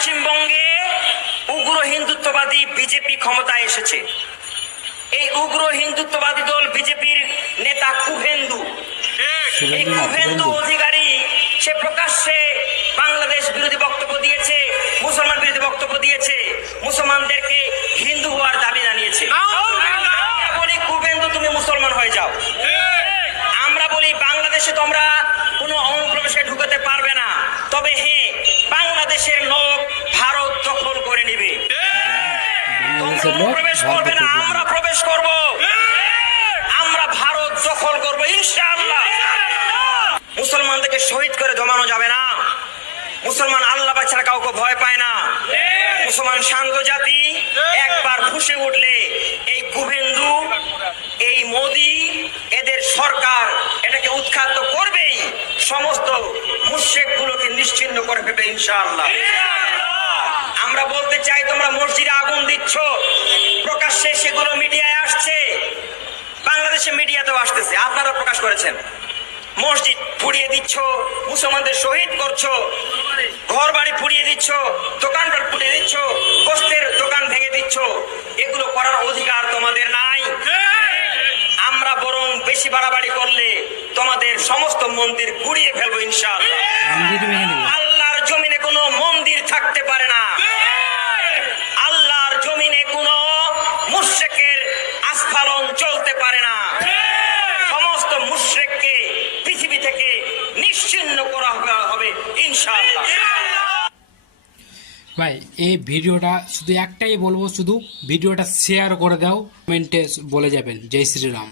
পশ্চিমবঙ্গে উগ্র হিন্দুত্ববাদী বিজেপি ক্ষমতায় এসেছে। এই উগ্র হিন্দুত্ববাদী দল বিজেপির নেতা কুভেন্দু, এই কুভেন্দু অধিকারী সে প্রকাশ্যে বাংলাদেশ বিরোধী বক্তব্য দিয়েছে, মুসলমান বিরোধী বক্তব্য দিয়েছে, মুসলমানদেরকে হিন্দু হওয়ার দাবি জানিয়েছে। বলি কুভেন্দু তুমি মুসলমান হয়ে যাও। আমরা বলি বাংলাদেশে তোমরা কোনো অনুপ্রবেশে ঢুকতে পারবে না, তবে হ্যাঁ বাংলাদেশের লোক ভারত দখল করে নেবে। তোমরা অনুপ্রবেশ করবে না, আমরা প্রবেশ করব, আমরা ভারত দখল করব ইনশাআল্লাহ। মুসলমানদেরকে শহীদ করে জমানো যাবে না। মুসলমান আল্লাহ ছাড়া কাউকে ভয় পায় না। মুসলমান শান্ত জাতি। একবার ফুঁসে উঠলে এই কুভেন্দু, এই মোদি, এদের সরকার এটাকে উৎখাত করবেই, সমস্ত মুশরিকগুলোকে নিশ্চিহ্ন করে ফেলবে ইনশাআল্লাহ। আমরা বলতে চাই তোমরা মসজিদে আগুন দিচ্ছ, প্রকাশ্যে সেগুলো মিডিয়ায় আসছে, বাংলাদেশে মিডিয়াতেও আসতেছে, আপনারা প্রকাশ করেছেন। মসজিদ পুড়িয়ে দিচ্ছ, মুসলমানদের শহীদ করছো, ঘর বাড়ি পুড়িয়ে দিচ্ছ, দোকানপাট পুড়িয়ে দিচ্ছ, গোস্তের দোকান ভেঙে দিচ্ছ, এগুলো করার অধিকার তোমাদের নাই। আমরা বরং বেশি বাড়াবাড়ি করলে তোমাদের সমস্ত মন্দির গুড়িয়ে ফেলবো ইনশাআল্লাহ। আল্লাহর জমিনে কোনো মন্দির থাকতে পারে না, আল্লাহর জমিনে কোনো মুশরিকের আস্ফালন চলতে পারে না। সমস্ত মুশরিককে পৃথিবী থেকে নিশ্চিহ্ন করা হবে ইনশাআল্লাহ। ভাই এই ভিডিওটা শুধু একটাই বলবো, শুধু ভিডিওটা শেয়ার করে দাও, কমেন্টে বলে যাবেন জয় শ্রীরাম।